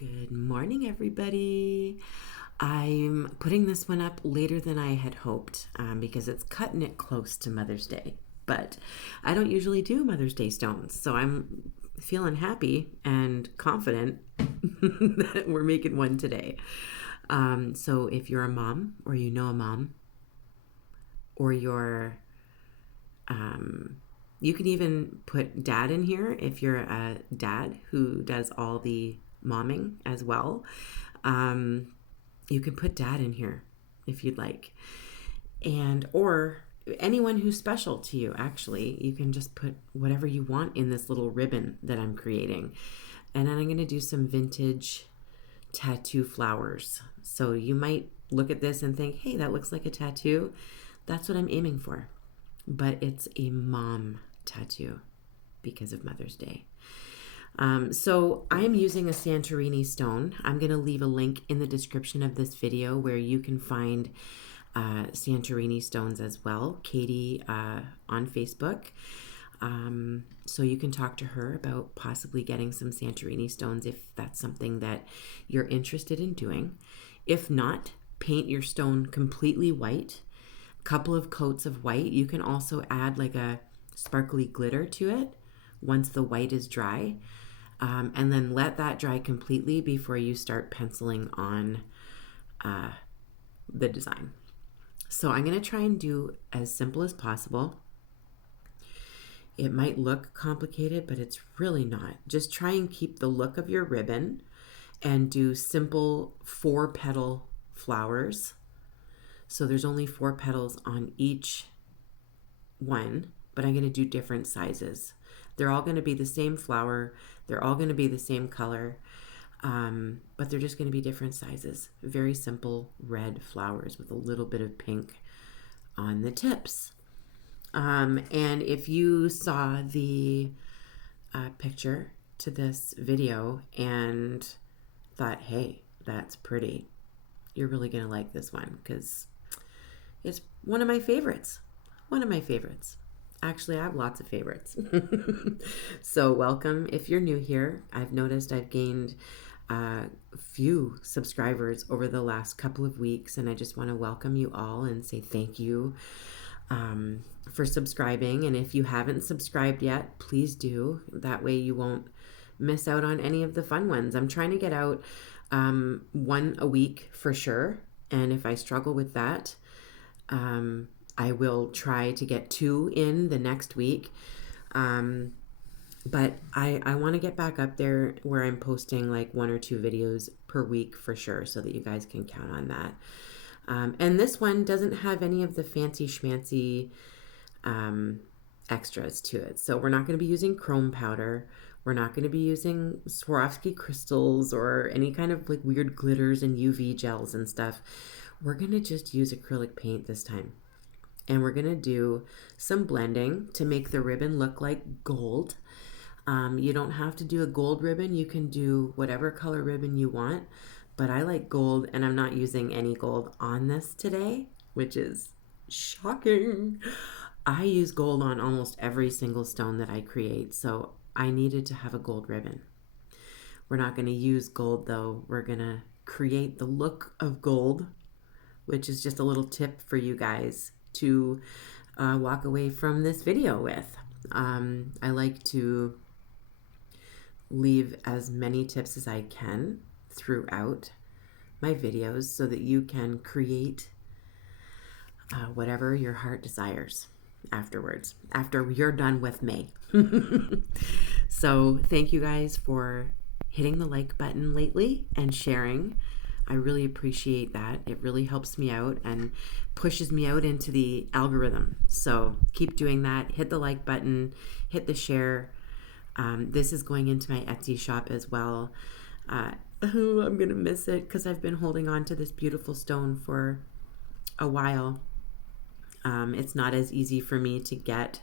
Good morning, everybody. I'm putting this one up later than I had hoped because it's cutting it close to Mother's Day. But I don't usually do Mother's Day stones, so I'm feeling happy and confident that we're making one today. So if you're a mom or you know a mom or you can even put dad in here if you're a dad who does all the momming as well. You can put dad in here if you'd like. Or anyone who's special to you, actually. You can just put whatever you want in this little ribbon that I'm creating. And then I'm going to do some vintage tattoo flowers. So you might look at this and think, hey, that looks like a tattoo. That's what I'm aiming for. But it's a mom tattoo because of Mother's Day. So I'm using a Santorini stone. I'm going to leave a link in the description of this video where you can find Santorini stones as well. Katie on Facebook. So you can talk to her about possibly getting some Santorini stones if that's something that you're interested in doing. If not, paint your stone completely white. Couple of coats of white. You can also add like a sparkly glitter to it once the white is dry. And then let that dry completely before you start penciling on the design. So I'm going to try and do as simple as possible. It might look complicated, but it's really not. Just try and keep the look of your ribbon and do simple 4-petal flowers. So there's only 4 petals on each one, but I'm going to do different sizes. They're all going to be the same flower. They're all going to be the same color, but they're just going to be different sizes. Very simple red flowers with a little bit of pink on the tips. And if you saw the picture to this video and thought, hey, that's pretty, you're really going to like this one because it's one of my favorites. One of my favorites. Actually, I have lots of favorites. So welcome. If you're new here, I've noticed I've gained a few subscribers over the last couple of weeks, and I just want to welcome you all and say thank you for subscribing. And if you haven't subscribed yet, please do. That way you won't miss out on any of the fun ones. I'm trying to get out one a week for sure. And if I struggle with that, I will try to get 2 in the next week. But I want to get back up there where I'm posting like 1 or 2 videos per week for sure so that you guys can count on that. And this one doesn't have any of the fancy schmancy extras to it. So we're not going to be using chrome powder. We're not going to be using Swarovski crystals or any kind of like weird glitters and UV gels and stuff. We're going to just use acrylic paint this time. And we're going to do some blending to make the ribbon look like gold. You don't have to do a gold ribbon. You can do whatever color ribbon you want. But I like gold, and I'm not using any gold on this today, which is shocking. I use gold on almost every single stone that I create, so I needed to have a gold ribbon. We're not going to use gold, though. We're going to create the look of gold, which is just a little tip for you guys to walk away from this video with. I like to leave as many tips as I can throughout my videos so that you can create whatever your heart desires afterwards, after you're done with me. So thank you guys for hitting the like button lately and sharing. I really appreciate that. It really helps me out and pushes me out into the algorithm. So keep doing that. Hit the like button, hit the share. This is going into my Etsy shop as well. I'm going to miss it because I've been holding on to this beautiful stone for a while. It's not as easy for me to get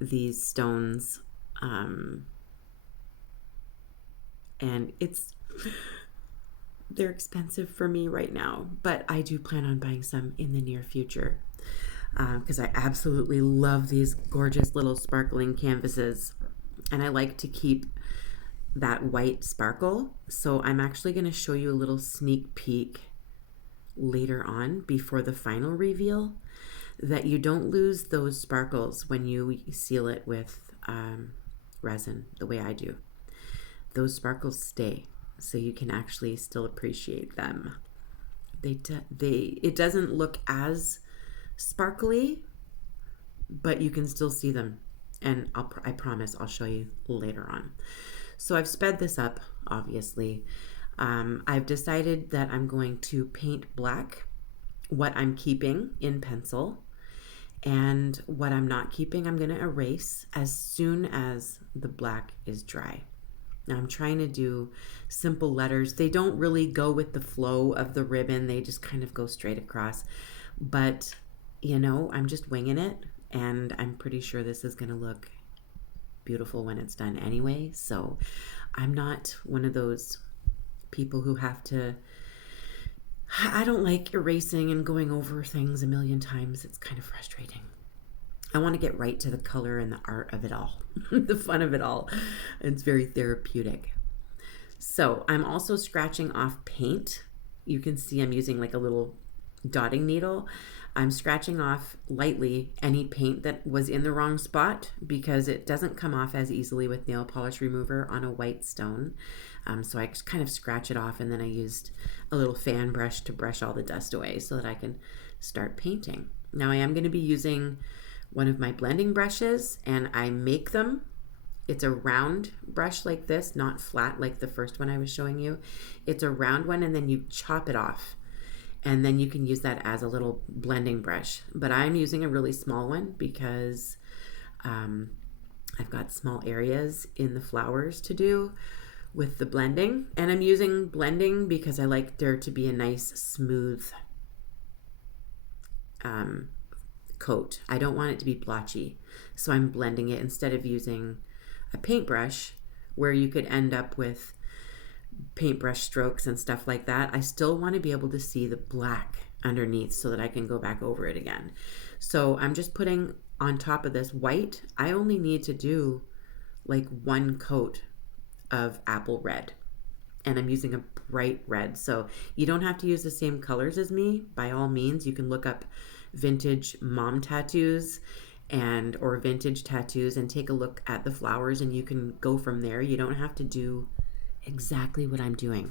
these stones. And they're expensive for me right now, but I do plan on buying some in the near future because I absolutely love these gorgeous little sparkling canvases, and I like to keep that white sparkle. So I'm actually going to show you a little sneak peek later on before the final reveal, that you don't lose those sparkles when you seal it with resin the way I do. Those sparkles stay, so you can actually still appreciate them. It doesn't look as sparkly, but you can still see them, and I promise I'll show you later on. So I've sped this up, obviously. I've decided that I'm going to paint black what I'm keeping in pencil, and what I'm not keeping I'm going to erase as soon as the black is dry. Now I'm trying to do simple letters. They don't really go with the flow of the ribbon. They just kind of go straight across. But, you know, I'm just winging it, and I'm pretty sure this is going to look beautiful when it's done anyway. So I'm not one of those people who have to... I don't like erasing and going over things a million times. It's kind of frustrating. I want to get right to the color and the art of it all, the fun of it all. It's very therapeutic. So I'm also scratching off paint. You can see I'm using like a little dotting needle. I'm scratching off lightly any paint that was in the wrong spot, because it doesn't come off as easily with nail polish remover on a white stone. So I just kind of scratch it off, and then I used a little fan brush to brush all the dust away so that I can start painting. Now I am going to be using one of my blending brushes, and I make them. It's a round brush like this, not flat like the first one I was showing you. It's a round one, and then you chop it off, and then you can use that as a little blending brush. But I'm using a really small one because I've got small areas in the flowers to do with the blending, and I'm using blending because I like there to be a nice smooth coat. I don't want it to be blotchy, so I'm blending it instead of using a paintbrush where you could end up with paintbrush strokes and stuff like that. I still want to be able to see the black underneath so that I can go back over it again. So I'm just putting on top of this white. I only need to do like one coat of apple red, and I'm using a bright red. So you don't have to use the same colors as me. By all means, you can look up vintage mom tattoos or vintage tattoos and take a look at the flowers, and you can go from there. You don't have to do exactly what I'm doing.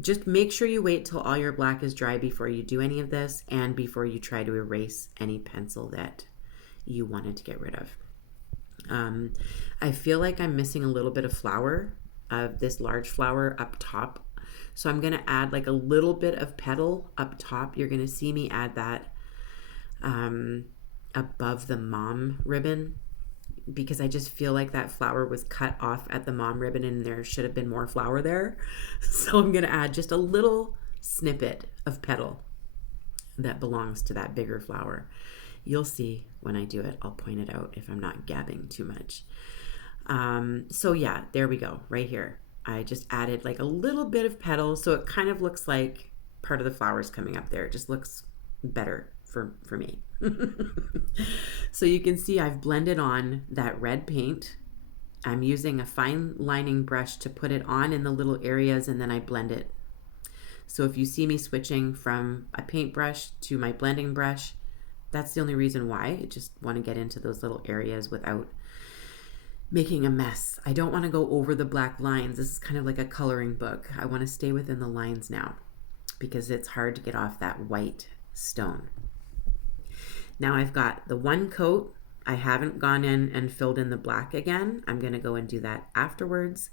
Just make sure you wait till all your black is dry before you do any of this, and before you try to erase any pencil that you wanted to get rid of. I feel like I'm missing a little bit of flower, of this large flower up top. So I'm going to add like a little bit of petal up top. You're going to see me add that above the mom ribbon, because I just feel like that flower was cut off at the mom ribbon and there should have been more flower there. So I'm going to add just a little snippet of petal that belongs to that bigger flower. You'll see when I do it. I'll point it out if I'm not gabbing too much. So yeah, there we go, right here. I just added like a little bit of petal, so it kind of looks like part of the flowers coming up there. It just looks better for me. So you can see I've blended on that red paint. I'm using a fine lining brush to put it on in the little areas, and then I blend it. So if you see me switching from a paintbrush to my blending brush, that's the only reason why. I just want to get into those little areas without making a mess. I don't want to go over the black lines. This is kind of like a coloring book. I want to stay within the lines now because it's hard to get off that white stone. Now I've got the one coat. I haven't gone in and filled in the black again. I'm going to go and do that afterwards.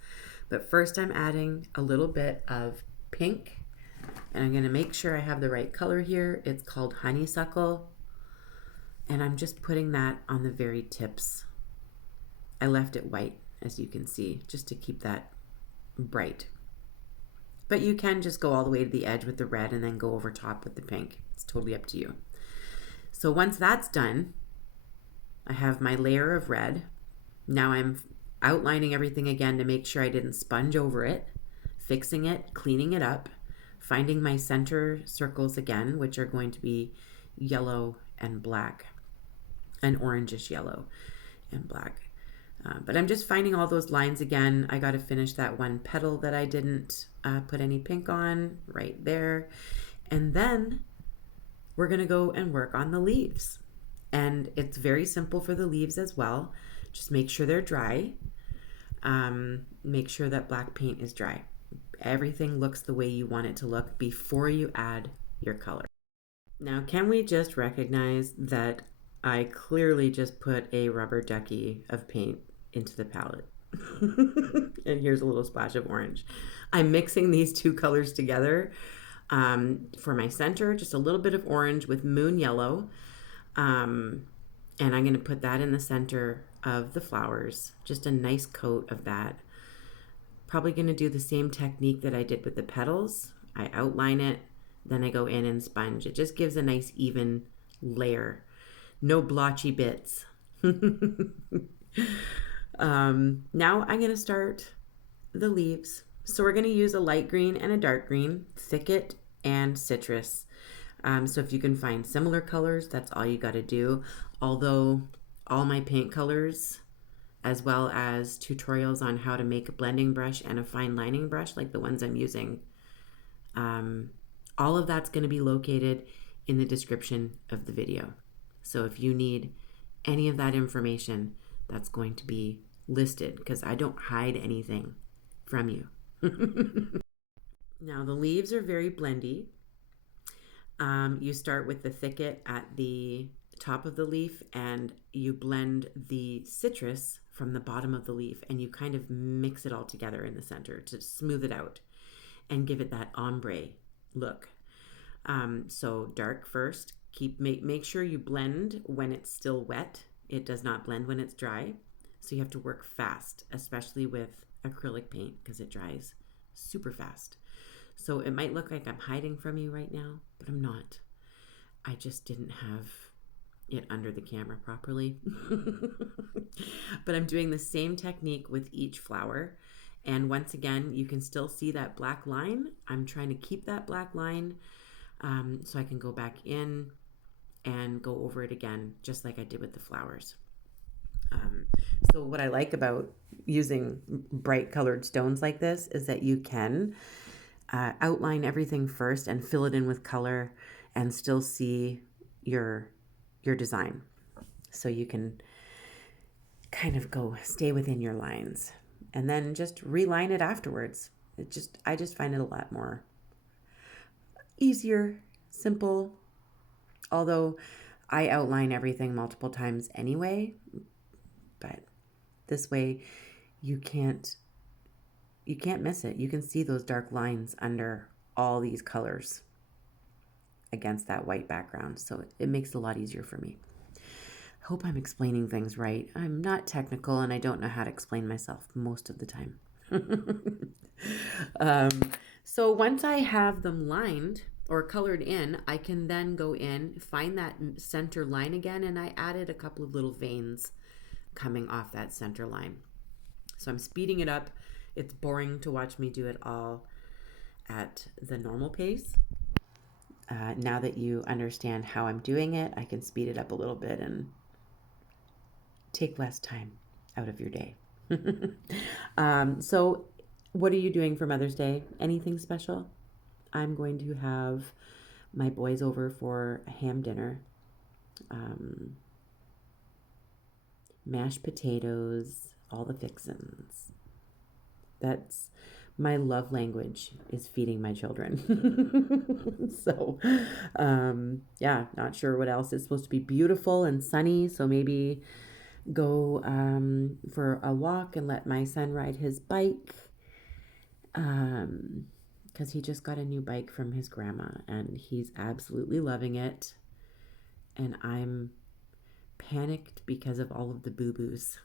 But first I'm adding a little bit of pink, and I'm going to make sure I have the right color here. It's called honeysuckle. And I'm just putting that on the very tips. I left it white, as you can see, just to keep that bright. But you can just go all the way to the edge with the red and then go over top with the pink. It's totally up to you. So once that's done, I have my layer of red. Now I'm outlining everything again to make sure I didn't sponge over it, fixing it, cleaning it up, finding my center circles again, which are going to be yellow and black, and orangish yellow and black. But I'm just finding all those lines again. I got to finish that one petal that I didn't put any pink on right there. And then we're going to go and work on the leaves. And it's very simple for the leaves as well. Just make sure they're dry. Make sure that black paint is dry. Everything looks the way you want it to look before you add your color. Now, can we just recognize that I clearly just put a rubber ducky of paint into the palette? And here's a little splash of orange. I'm mixing these two colors together for my center, just a little bit of orange with moon yellow. And I'm going to put that in the center of the flowers, just a nice coat of that. Probably going to do the same technique that I did with the petals. I outline it, then I go in and sponge. It just gives a nice even layer. No blotchy bits. Now I'm going to start the leaves. So we're going to use a light green and a dark green, thicket and citrus. So if you can find similar colors, that's all you got to do. Although all my paint colors, as well as tutorials on how to make a blending brush and a fine lining brush like the ones I'm using, all of that's going to be located in the description of the video. So if you need any of that information, that's going to be listed because I don't hide anything from you. Now the leaves are very blendy. You start with the thicket at the top of the leaf and you blend the citrus from the bottom of the leaf and you kind of mix it all together in the center to smooth it out and give it that ombre look. So dark first. Make sure you blend when it's still wet. It does not blend when it's dry. So you have to work fast, especially with acrylic paint because it dries super fast. So it might look like I'm hiding from you right now, but I'm not. I just didn't have it under the camera properly. But I'm doing the same technique with each flower. And once again, you can still see that black line. I'm trying to keep that black line so I can go back in and go over it again, just like I did with the flowers. So what I like about using bright colored stones like this is that you can outline everything first and fill it in with color and still see your design. So you can kind of stay within your lines and then just reline it afterwards. I just find it a lot more easier, simple, although I outline everything multiple times anyway, but this way you can't miss it. You can see those dark lines under all these colors against that white background. So it makes it a lot easier for me. I hope I'm explaining things right. I'm not technical and I don't know how to explain myself most of the time. So once I have them lined or colored in, I can then go in, find that center line again, and I added a couple of little veins coming off that center line. So I'm speeding it up. It's boring to watch me do it all at the normal pace. Now that you understand how I'm doing it, I can speed it up a little bit and take less time out of your day. So what are you doing for Mother's Day? Anything special? I'm going to have my boys over for a ham dinner. Mashed potatoes, all the fixins. That's my love language, is feeding my children. So, yeah, not sure what else. It's supposed to be beautiful and sunny, so maybe go for a walk and let my son ride his bike, because he just got a new bike from his grandma and he's absolutely loving it, and I'm panicked because of all of the boo-boos,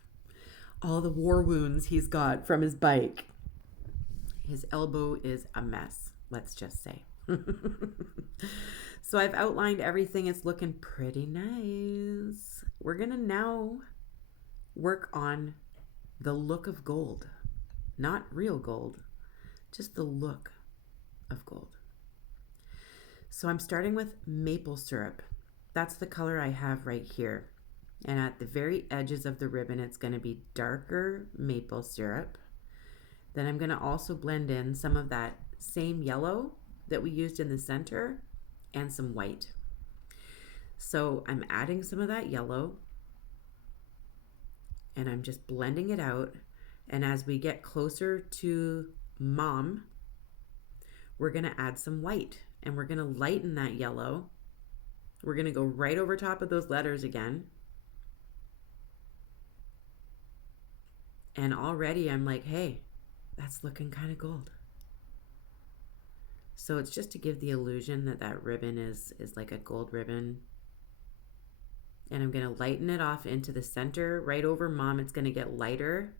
all the war wounds he's got from his bike. His elbow is a mess, let's just say. So I've outlined everything. It's looking pretty nice. We're gonna now work on the look of gold. Not real gold, just the look of gold. So I'm starting with maple syrup. That's the color I have right here. And at the very edges of the ribbon, it's going to be darker maple syrup. Then I'm going to also blend in some of that same yellow that we used in the center and some white. So I'm adding some of that yellow and I'm just blending it out. And as we get closer to mom, we're going to add some white and we're going to lighten that yellow. We're going to go right over top of those letters again. And already I'm like, hey, that's looking kind of gold. So it's just to give the illusion that that ribbon is like a gold ribbon. And I'm going to lighten it off into the center. Right over mom, it's going to get lighter.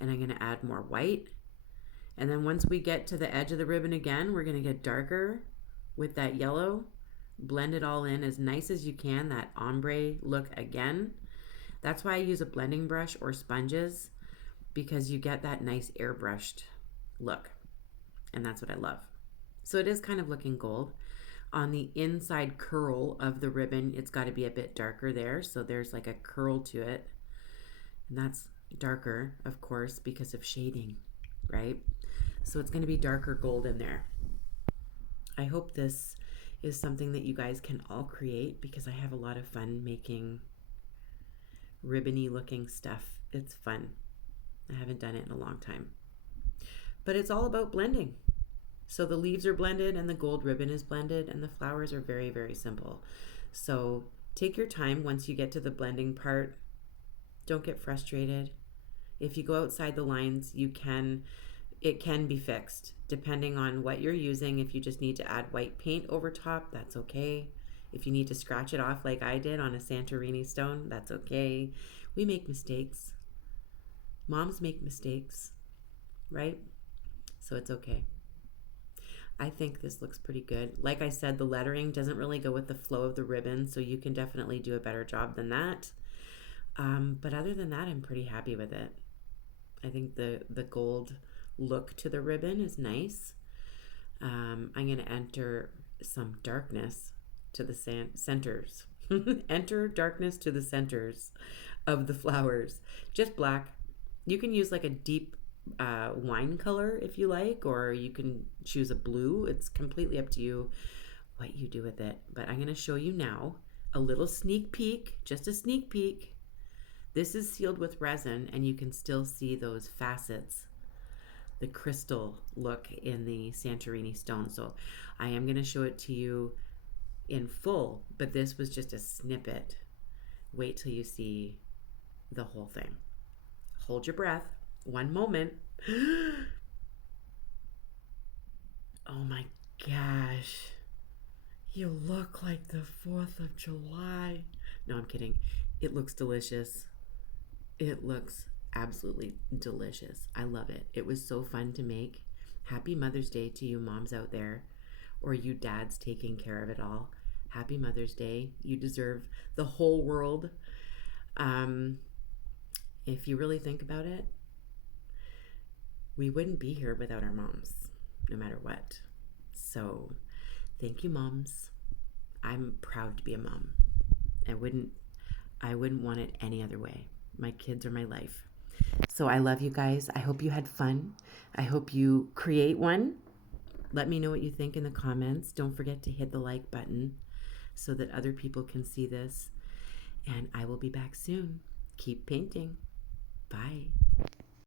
And I'm going to add more white. And then once we get to the edge of the ribbon again, we're going to get darker with that yellow. Blend it all in as nice as you can, that ombre look again. That's why I use a blending brush or sponges, because you get that nice airbrushed look. And that's what I love. So it is kind of looking gold. On the inside curl of the ribbon, it's got to be a bit darker there. So there's like a curl to it. And that's darker, of course, because of shading, right? So it's going to be darker gold in there. I hope this is something that you guys can all create, because I have a lot of fun making ribbony looking stuff. It's fun. I haven't done it in a long time. But it's all about blending. So the leaves are blended and the gold ribbon is blended and the flowers are very, very simple. So take your time once you get to the blending part. Don't get frustrated. If you go outside the lines, it can be fixed depending on what you're using. If you just need to add white paint over top, that's okay. If you need to scratch it off like I did on a Santorini stone, that's okay. We make mistakes. Moms make mistakes, right? So it's okay. I think this looks pretty good. Like I said, the lettering doesn't really go with the flow of the ribbon, so you can definitely do a better job than that. But other than that, I'm pretty happy with it. I think the gold look to the ribbon is nice. I'm going to enter some darkness to the centers. Enter darkness to the centers of the flowers. Just black. You can use like a deep wine color if you like, or you can choose a blue. It's completely up to you what you do with it. But I'm going to show you now a little sneak peek, just a sneak peek. This is sealed with resin and you can still see those facets, the crystal look in the Santorini stone. So I am going to show it to you in full, but this was just a snippet. Wait till you see the whole thing. Hold your breath. One moment. Oh my gosh. You look like the 4th of July. No, I'm kidding. It looks delicious. It looks absolutely delicious. I love it. It was so fun to make. Happy Mother's Day to you moms out there, or you dads taking care of it all. Happy Mother's Day. You deserve the whole world. If you really think about it, we wouldn't be here without our moms, no matter what. So thank you, moms. I'm proud to be a mom. I wouldn't want it any other way. My kids are my life. So I love you guys. I hope you had fun. I hope you create one. Let me know what you think in the comments. Don't forget to hit the like button so that other people can see this. And I will be back soon. Keep painting. Bye.